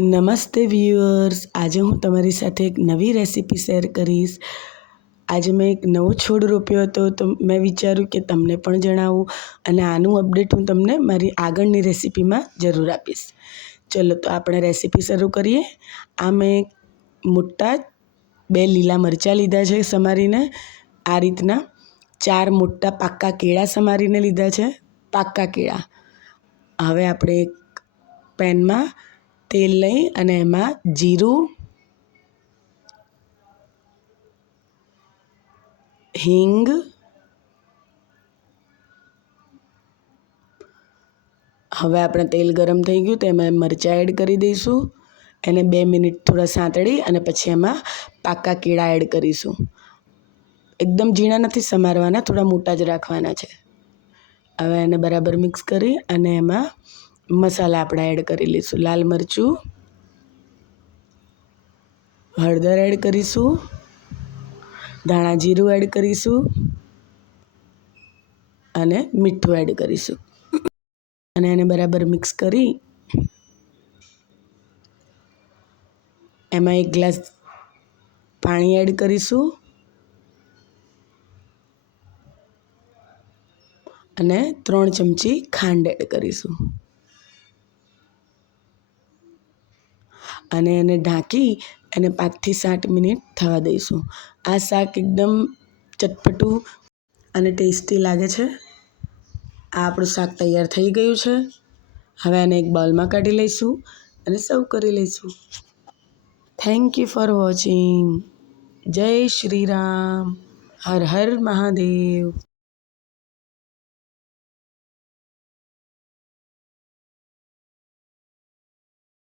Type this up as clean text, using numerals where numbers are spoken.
નમસ્તે વ્યુઅર્સ, આજે હું તમારી સાથે એક નવી રેસીપી શેર કરીશ. આજે મેં એક નવો છોડ રોપ્યો હતો, તો મેં વિચાર્યું કે તમને પણ જણાવું અને આનું અપડેટ હું તમને મારી આગળની રેસીપીમાં જરૂર આપીશ. ચલો તો આપણે રેસીપી શરૂ કરીએ. આ મેં મોટા 2 લીલા મરચાં લીધા છે સમારીને, આ રીતના 4 મોટા પાકા કેળા સમારીને લીધા છે, પાકા કેળા. હવે આપણે એક પેનમાં તેલ લઈ અને એમાં જીરું, હિંગ, હવે આપણે તેલ ગરમ થઈ ગયું તો એમાં મરચાં એડ કરી દઈશું. એને 2 મિનિટ થોડા સાંતળી અને પછી એમાં પાકા કેળા એડ કરીશું. એકદમ ઝીણા નથી સમારવાના, થોડા મોટા જ રાખવાના છે. હવે એને બરાબર મિક્સ કરી અને એમાં મસાલા આપણે એડ કરી લઈશું. લાલ મરચું, હળદર એડ કરીશું, ધાણા જીરું એડ કરીશું અને મીઠું એડ કરીશું અને એને બરાબર મિક્સ કરી એમાં 1 ગ્લાસ પાણી એડ કરીશું અને 3 ચમચી ખાંડ એડ કરીશું અને એને ઢાંકી અને 5 થી 7 મિનિટ થવા દઈશું. આ શાક એકદમ ચટપટું અને ટેસ્ટી લાગે છે. આ આપણું શાક તૈયાર થઈ ગયું છે. હવે આને એક બાઉલમાં કાઢી લઈશું અને સર્વ કરી લઈશું. Thank you for watching. જય શ્રી રામ. હર હર મહાદેવ.